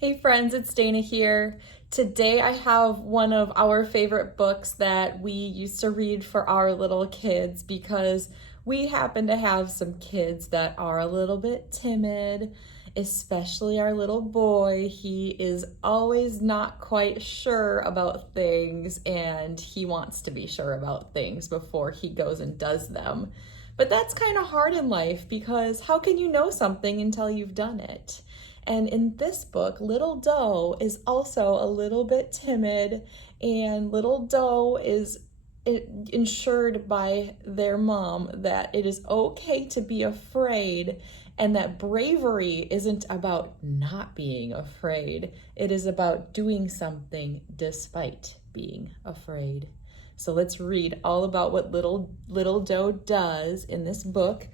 Hey friends, it's Dana here. Today I have one of our favorite books that we used to read for our little kids because we happen to have some kids that are a little bit timid, especially our little boy. He is always not quite sure about things and he wants to be sure about things before he goes and does them. But that's kind of hard in life because how can you know something until you've done it? And in this book, Little Doe is also a little bit timid, and Little Doe is ensured by their mom that it is okay to be afraid and that bravery isn't about not being afraid. It is about doing something despite being afraid. So let's read all about what Little Doe does in this book.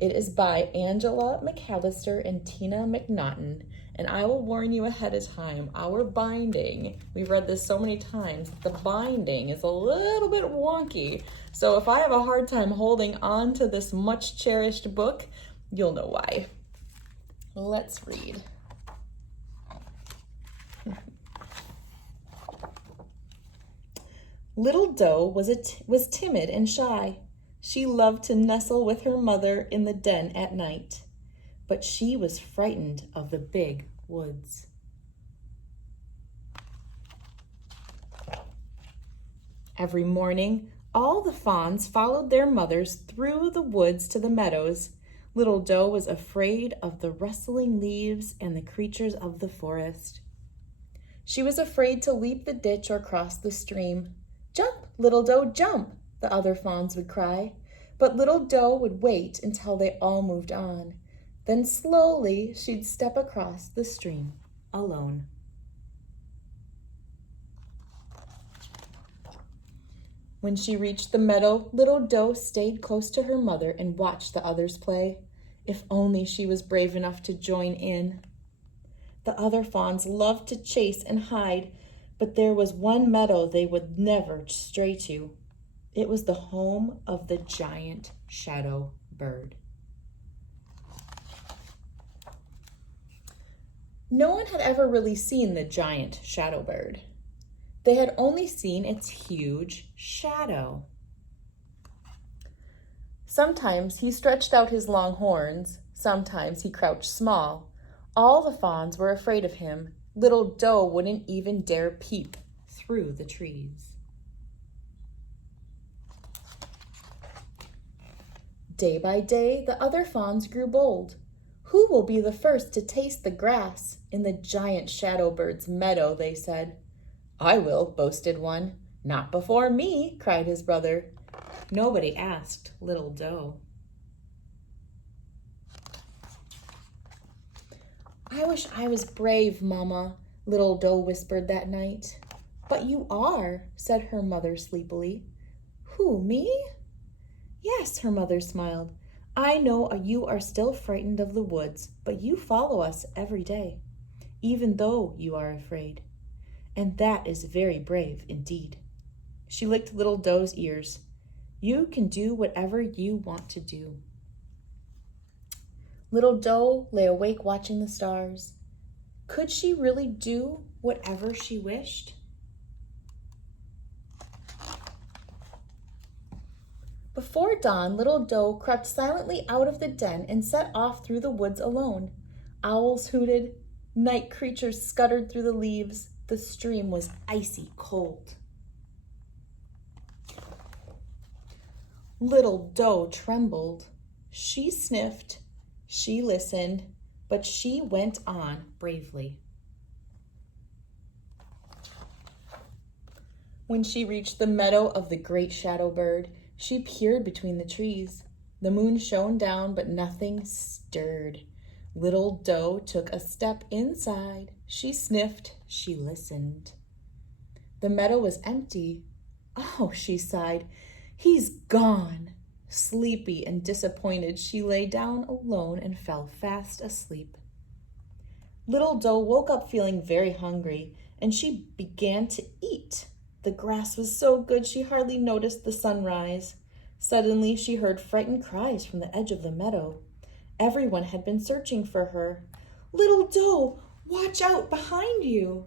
It is by Angela McAllister and Tina MacNaughton, and I will warn you ahead of time, our binding, we've read this so many times, the binding is a little bit wonky. So if I have a hard time holding on to this much cherished book, you'll know why. Let's read. Little Doe was timid and shy. She loved to nestle with her mother in the den at night, but she was frightened of the big woods. Every morning, all the fawns followed their mothers through the woods to the meadows. Little Doe was afraid of the rustling leaves and the creatures of the forest. She was afraid to leap the ditch or cross the stream. "Jump, Little Doe, jump!" the other fawns would cry, but Little Doe would wait until they all moved on. Then slowly she'd step across the stream alone. When she reached the meadow, Little Doe stayed close to her mother and watched the others play. If only she was brave enough to join in. The other fawns loved to chase and hide, but there was one meadow they would never stray to. It was the home of the giant shadow bird. No one had ever really seen the giant shadow bird. They had only seen its huge shadow. Sometimes he stretched out his long horns, sometimes he crouched small. All the fawns were afraid of him. Little Doe wouldn't even dare peep through the trees. Day by day, the other fawns grew bold. "Who will be the first to taste the grass in the giant shadow bird's meadow?" they said. "I will," boasted one. "Not before me," cried his brother. Nobody asked Little Doe. "I wish I was brave, Mama," Little Doe whispered that night. "But you are," said her mother sleepily. "Who, me?" "Yes," her mother smiled. "I know you are still frightened of the woods, but you follow us every day, even though you are afraid. And that is very brave indeed." She licked Little Doe's ears. "You can do whatever you want to do." Little Doe lay awake watching the stars. Could she really do whatever she wished? Before dawn, Little Doe crept silently out of the den and set off through the woods alone. Owls hooted, night creatures scuttered through the leaves. The stream was icy cold. Little Doe trembled. She sniffed, she listened, but she went on bravely. When she reached the meadow of the great shadow bird, she peered between the trees. The moon shone down, but nothing stirred. Little Doe took a step inside. She sniffed, she listened. The meadow was empty. "Oh," she sighed, "he's gone." Sleepy and disappointed, she lay down alone and fell fast asleep. Little Doe woke up feeling very hungry, and she began to eat. The grass was so good she hardly noticed the sunrise. Suddenly she heard frightened cries from the edge of the meadow. Everyone had been searching for her. "Little Doe, Watch out behind you.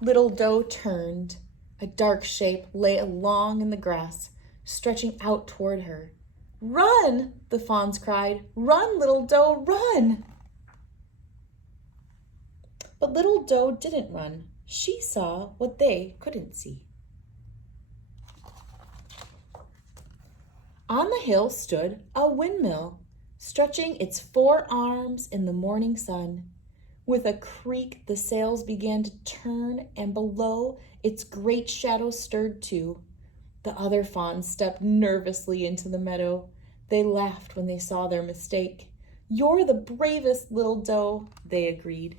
Little Doe turned. A dark shape lay along in the grass, stretching out toward her. Run, the fawns cried. Run, Little Doe, run. But Little Doe didn't run. She saw what they couldn't see. On the hill stood a windmill, stretching its 4 arms in the morning sun. With a creak, the sails began to turn, and below, its great shadow stirred too. The other fawns stepped nervously into the meadow. They laughed when they saw their mistake. You're the bravest, Little Doe, they agreed.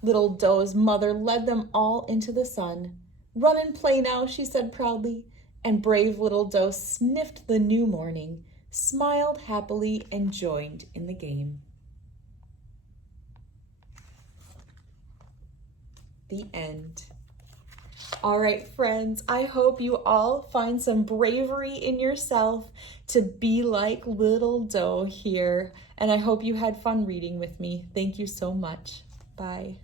Little Doe's mother led them all into the sun. Run and play now, she said proudly, and brave Little Doe sniffed the new morning, smiled happily, and joined in the game. The end. All right, friends, I hope you all find some bravery in yourself to be like Little Doe here, and I hope you had fun reading with me. Thank you so much. Bye.